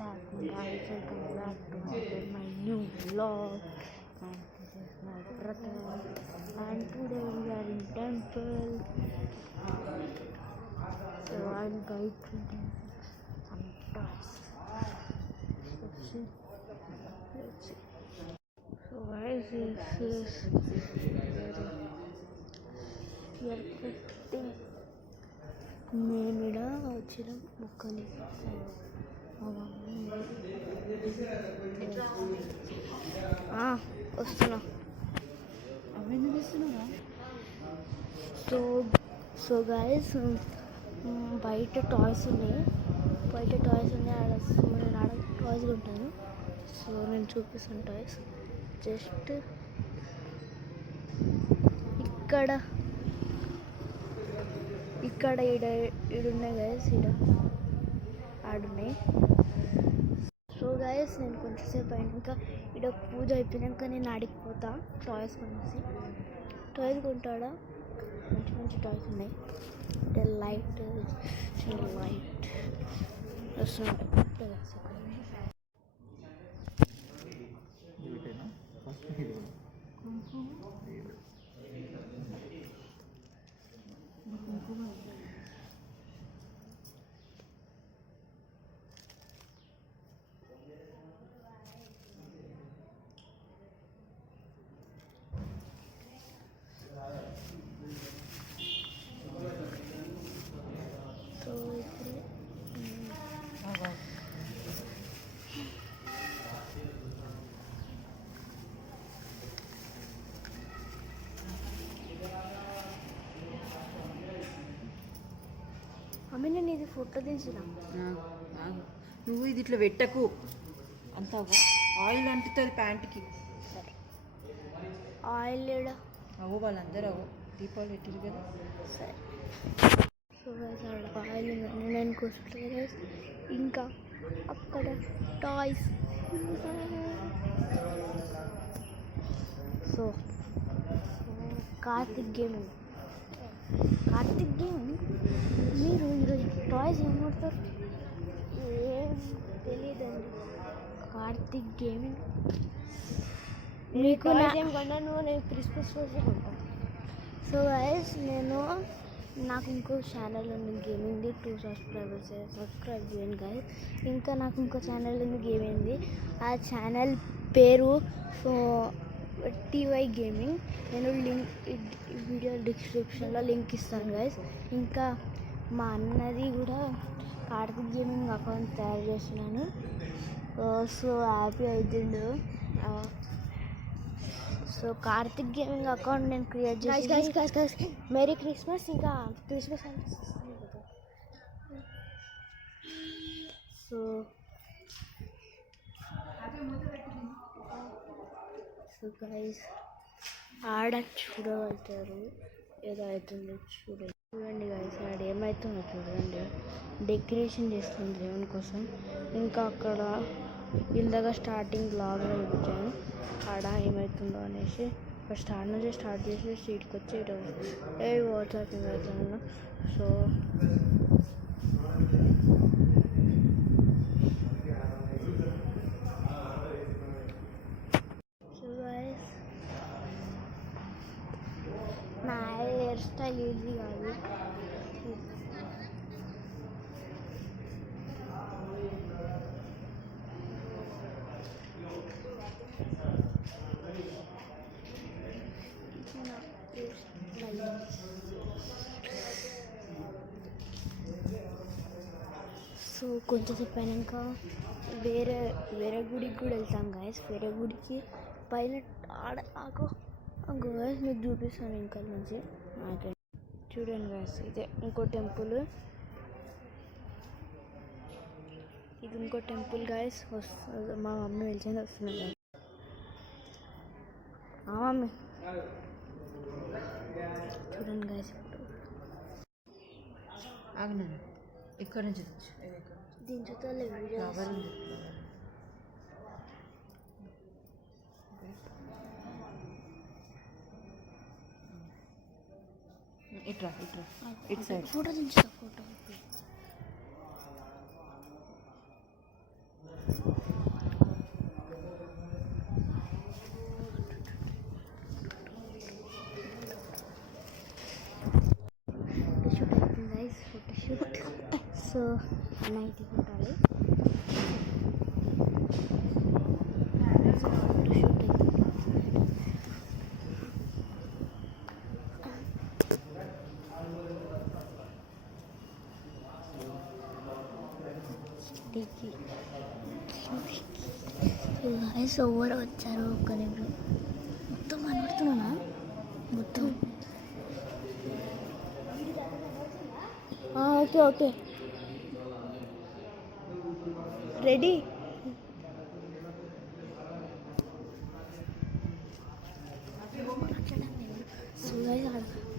Guys, welcome back to my new vlog. And this is my brother. And today we are in temple. So I'm going to do some toys. Let's see. So guys, this is we are putting మేమిడ వచ్చిన ముక్కని వస్తున్నా so guys బయట టాయ్స్ ఉన్నాయి ఆడ నేను ఆడ టాయ్స్ ఉంటాను. సో నేను చూపిస్తాను టాయ్స్. జస్ట్ ఇక్కడ ఈడున్నాయి గాయస్, ఆడున్నాయి. సో గాయస్ నేను కొంచెంసేపు అయినాక ఇక్కడ పూజ అయిపోయినాక నేను ఆడిపోతా టాయ్స్ కొనేసి. టాయ్స్ కొంటాడా, మంచి టాయ్స్ ఉన్నాయి. లైట్ వస్తున్నాయి. అమ్మ నేను ఇది ఫోటో తీసిన. నువ్వు ఇది ఇట్లా పెట్టకు, అంతా ఆయిల్ అంటుతుంది ప్యాంట్కి. సరే ఆయిల్ అవ్వ వాళ్ళందరూ దీపావళి పెట్టిరు కదా. సరే సో గైస్ ఆయిల్ నేను కూర్చుంటాను గైస్. ఇంకా అక్కడ టాయ్స్. సో కార్తిక్ గేమింగ్ మీరు ఈరోజు టాయ్స్ ఏమంటారు ఏం తెలియదండి. కార్తిక్ గేమింగ్ మీకు ఏం కొన్నాను, నేను క్రిస్మస్ రోజు కొంటాను. సో గైస్ నాకు ఇంకో ఛానల్ ఉంది గేమింగ్ది, 2 సబ్స్క్రైబర్స్. సబ్స్క్రైబ్ చేయండి గైస్. ఇంకా నాకు ఇంకో ఛానల్ ఉంది గేమింగ్ది. ఆ ఛానల్ పేరు టీవై గేమింగ్. నేను వీడియో డిస్క్రిప్షన్లో లింక్ ఇస్తాను గైస్. ఇంకా మా అన్నది కూడా కార్తిక్ గేమింగ్ అకౌంట్ తయారు చేస్తున్నాను. సో హ్యాపీ అవుతుండు. సో కార్తిక్ గేమింగ్ అకౌంట్ నేను క్రియేట్ చేసి మెరీ క్రిస్మస్. ఇంకా క్రిస్మస్ అనిపిస్తుంది కదా. సో గైస్ ఆడ చూడగలుగుతారు, ఏదో అవుతుందో చూడండి గైస్. ఆడ ఏమవుతుందో చూడండి. డెకరేషన్ చేస్తుంది దేవుని కోసం. ఇంకా అక్కడ ఇందాక స్టార్టింగ్ బ్లాగ్లో చూపించాను ఆడ ఏమవుతుందో అనేసి. స్టార్ట్ చేసి సీట్కి వచ్చి వాట్సాపింగ్ అవుతున్నాను. సో నా హెయిర్ స్టైల్ ఈజీ కాదు. సో కొంచెంసేపు అయినాక వేరే గుడికి కూడా వెళ్తాం గాయస్. వేరే గుడికి పైన గాయస్ మీకు చూపిస్తాను ఇంకా నుంచి. చూడండి గాయస్, ఇదే ఇంకో టెంపుల్. ఇది ఇంకో టెంపుల్ గాయస్. మా మమ్మీ వెళ్ళింది, వస్తున్నాను గాయస్. మమ్మీ చూడండి గాయస్. ఇక్కడ నుంచి దించుతా ఇట్లా ఇటు సైడ్ ఫోటో దించుతా. సో అన్నైతే ఉండాలి షూట్ అయితే ఎవరు వచ్చారు ఒక్క నిమిషం మొత్తం కనబడుతున్నా మొత్తం ఓకే ఓకే రెడీ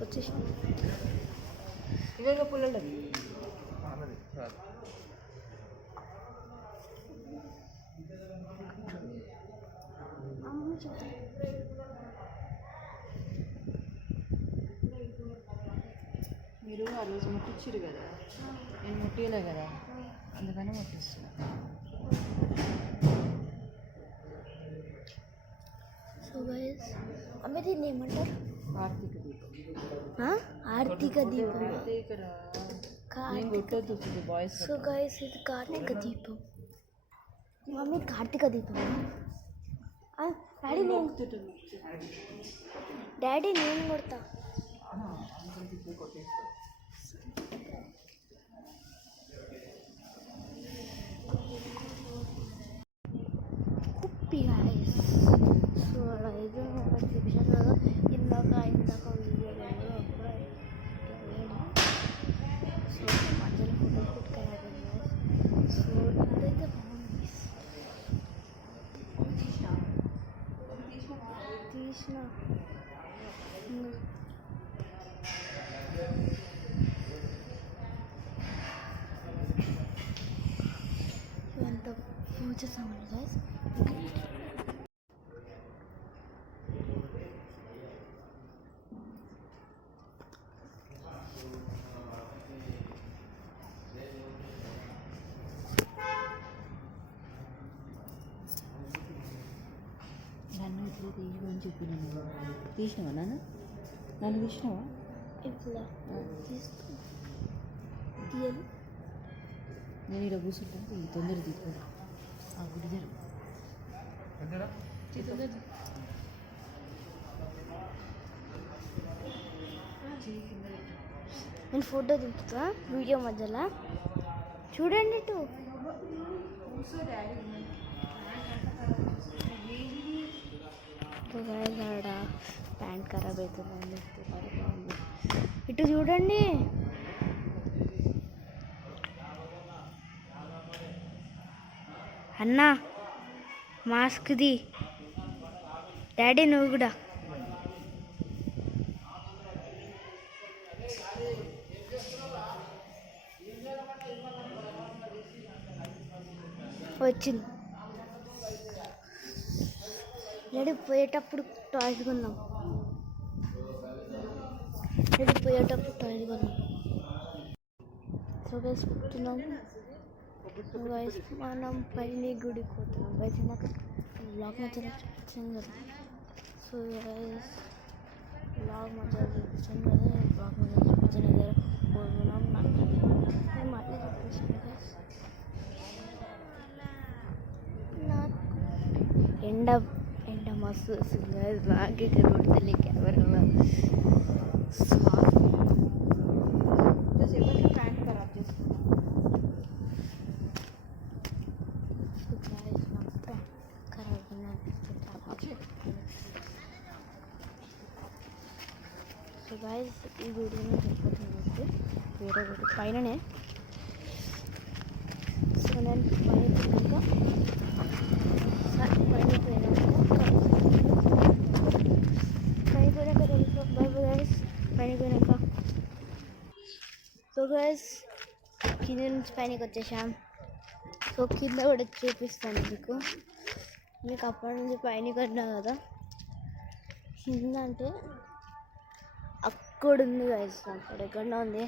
వచ్చేసి ఇవేగా పుల్లలు మీరు ఆ రోజు ముట్టించారు కదా నేను ముట్టియలే కదా అందుకని ముట్టిస్తున్నా సో గైస్ అమ్మ దీన్ని ఏమంటారు కార్తీక దీపం ఆర్థిక దీపం నేను కొట్టొద్దు బాయ్స్ సో గైస్ ఇది కార్తీక దీపం మమ్మీ కార్తీక దీపం డాడీ నేను కొడతా కుప్పి గాయస్ సో అలా ఇది చూపించాను కదా ఇందాక వీడియో సో మధ్యలో ఫోటో పెట్టుకున్నాను సో ఇదైతే బాగుంది తీసిన ఇవంతా పూజ సామాన్లు గైస్ నన్ను ఇట్లా తీయమని చెప్పినాను తీసినావా నన్ను తీసినావా ఇప్పుడు తీయాలి నేను ఇక్కడ కూర్చుంటాను ఈ తొందర తీసుకోండి ఆ గుడి దగ్గర నేను ఫోటో దింపుతా వీడియో మధ్యలో చూడండి ఇటు ఆడ ప్యాంట్ ఖరాబ్ అవుతుందండి ఇటు చూడండి అన్నా మాస్క్ది డాడీ నువ్వు కూడా వచ్చింది డాడీ పోయేటప్పుడు టాయ్స్ కొన్నాం సో గైస్ పోతున్నాం గైస్ మనం పైన గుడికి పోతున్నాం గైస్ ఇందాక బ్లాగ్ మధ్యలో చూపించాను కదా సో గైస్ బ్లాగ్ మధ్యలో చూపించాను కదా బ్లాగ్ మధ్యలో చూపించిన దగ్గర పోతున్నాం నేను మళ్ళీ చూపించాను గైస్ ఎండ మస్తు వస్తుంది గైస్ నాకే కనబడతలే కెమెరాలో ప్యాంట్ ఖరాబ్ చేసుకున్నాను సో గాయస్ ఈ వీడియోని వెళ్ళిపోతుంది వేరే వీడియో పైననే సో నేను పైన పోయినాక సో గైస్ కింద నుంచి పైనకి వచ్చేసాం సో కింద కూడా చూపిస్తాను మీకు అప్పటి నుంచి పైనకి వచ్చినా కదా కింద అంటే అక్కడ ఉంది గైస్ అక్కడ ఎక్కడ ఉంది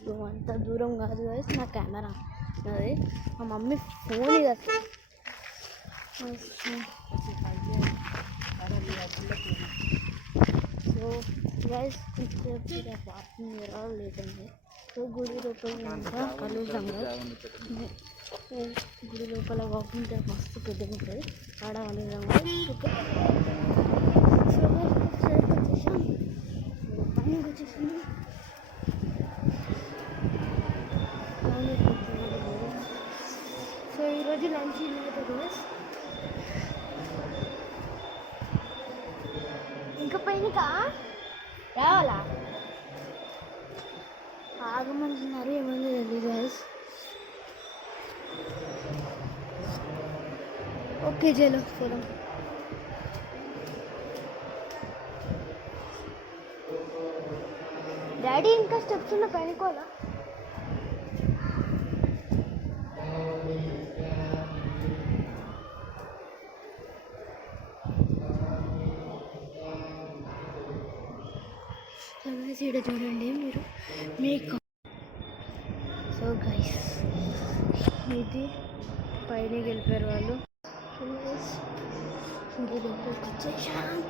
జూమ్ అంత దూరం కాదు గైస్ నా కెమెరా అది మా మమ్మీ ఫోన్ ఇది అసలు సో గైస్ పార్కింగ్ లేదండి సో గుడి లోపల కలుద్దాం గుడి లోపల వాకింగ్ ట్రాక్ మస్తు పెద్దగా ఉంటుంది ఆడ కలుద్దాం ఓకే. సో వచ్చేసాం పైనకి వచ్చేసింది. సో ఈరోజు లంచ్ అవుతుంది. ఇంకా పైనకా రావాలా ఆగమంటున్నారు ఏమైంది తెలియదు గైస్. ఓకే చలో పోదాం. డాడీ ఇంకా స్టెప్స్ ఉన్న పైనకోవాలా? ఇక్కడ చూడండి మీరు మీకు. సో గైస్ ఇది పైన వెళ్ళిపోయారు వాళ్ళు. వచ్చేసాం.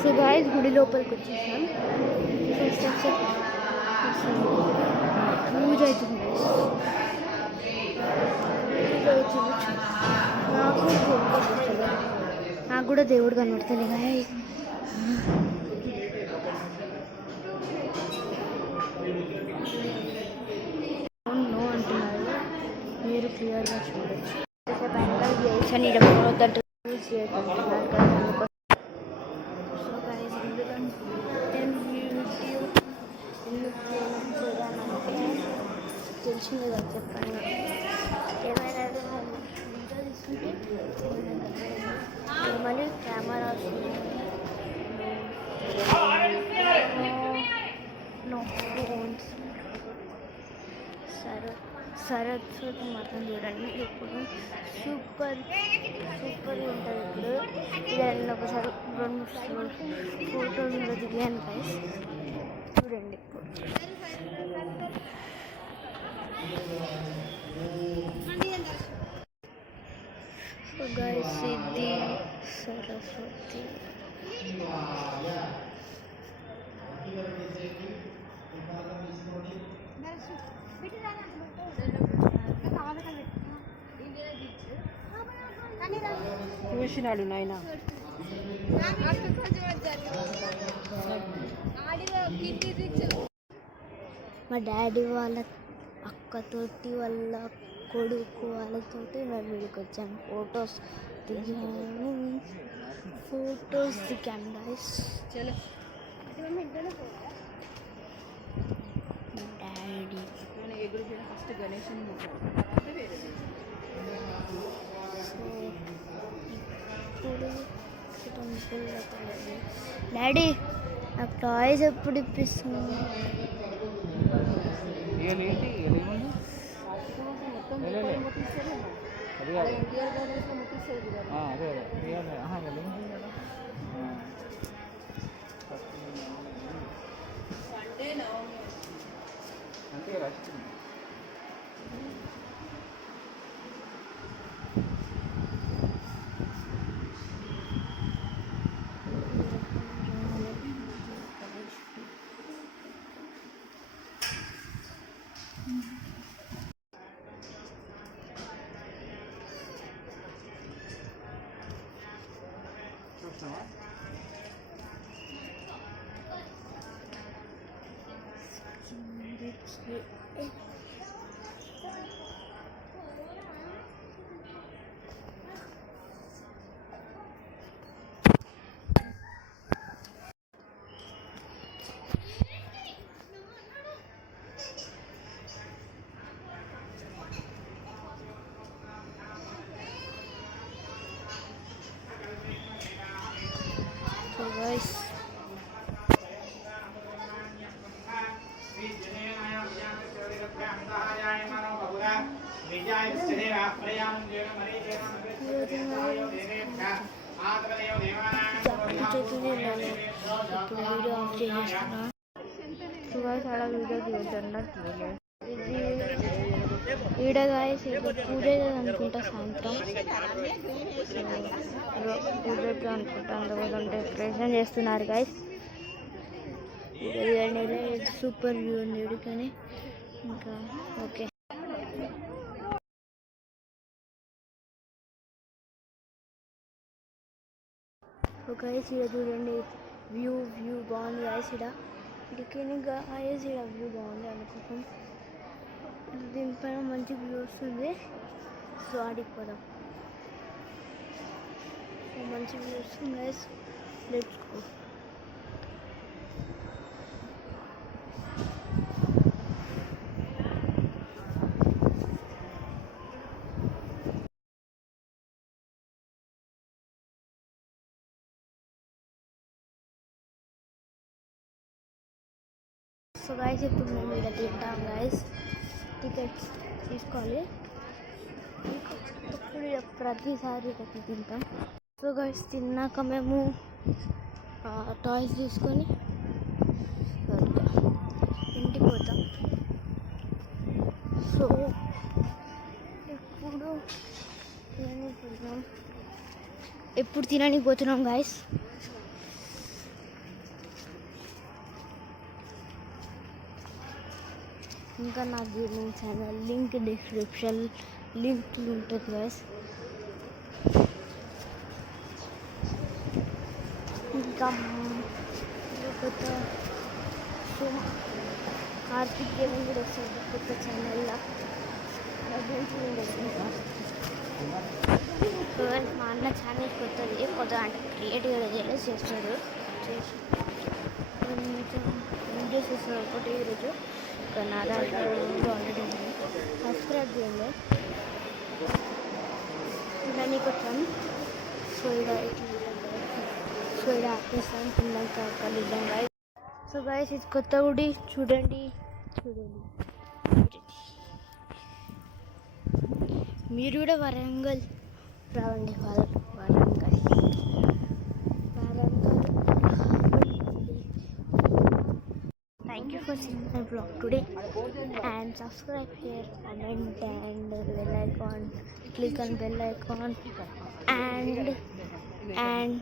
సో గాయస్ గుడి లోపలికి వచ్చేసాం. పూజ అవుతుంది. నాకు కూడా దేవుడు కనబడతలే గాయస్. నో అంటున్నారు, మీరు క్లియర్గా చూడొచ్చు. అని వద్దంటున్నారు కదా. తెలిసింది కదా చెప్పండి. ఏమైనా వీడియో తీసుకుంటే మళ్ళీ కెమెరా నో ఫోన్స్. సరస్వతి మాత్రం చూడండి ఇప్పుడు సూపర్ సూపర్ ఉంటుంది. ఇప్పుడు ఇదన్నీ ఒకసారి 2-3 ఫోటోలు దిగాను గైస్ చూడండి. సో గైస్ ఇది సరస్వతి. చూసినాడు నాయన. మా డాడీ వాళ్ళ అక్కతోటి వాళ్ళ కొడుకు వాళ్ళతోటి మేము వీడికి వచ్చాము. ఫొటోస్ దిగాం guys. Daddy first Ganesh daddy నాకు టాయ్స్ ఎప్పుడు ఇప్పిస్తున్నావు? So guys, ఇప్పుడు వీడియో ఆఫ్ చేసేస్తున్నా. సో గాయస్ అలా వీడియో తీయొద్దండి. వీడియో గాయస్ ఏదో పూజ అనుకుంటా సాయంత్రం పూజ అనుకుంటా అందుకోసం డెకరేషన్ చేస్తున్నారు గాయస్. సూపర్ వ్యూ ఉంది కానీ ఇంకా ఓకే. గాయస్ ఇక్కడ చూడండి వ్యూ బాగుంది గాయస్. ఇక్కడికి గాయస్ ఇక్కడ వ్యూ బాగుంది అనుకుంటాం. దీనిపైన మంచి వ్యూ వస్తుంది. సో ఆడికి పోదాం. మంచి వ్యూ వస్తుంది guys. Let's go. So guys ఇప్పుడు మేము ఇక్కడ తింటాం గాయస్. టికెట్స్ తీసుకోవాలి. ఇప్పుడు ప్రతిసారి ఇక్కడ తింటాం. సో గాయస్ తిన్నాక మేము టాయ్స్ తీసుకొని ఇంటికి పోతాం. సో ఎప్పుడు తినడానికి పోతున్నాం గాయస్. ఇంకా నా gaming channel link description link ఉంటుంది గాయస్. ఇంకా కొత్త కార్తిక్ గేమింగ్ కూడా వస్తుంది కొత్త ఛానల్లో. మా అన్న ఛానల్ కొత్తది అంటే క్రియేటివ్గా చేస్తాడు. వీడియోస్ చేస్తాడు ఒకటి ఈరోజు. నా దాంట్లో ఆల్రెడీ సబ్స్క్రైబ్ చేయండి. దానికి వచ్చాను. సో ఇక్కడ ఆపేస్తాను. తిన్నాక కలుద్దాం గాయస్. సో గాయస్ ఇది కొత్త గుడి చూడండి. మీరు కూడా వరంగల్ రావండి. Warangal Thank you for seeing my vlog today, and subscribe here, comment and bell icon, click on bell icon, and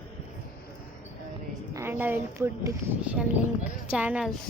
I will put description link channels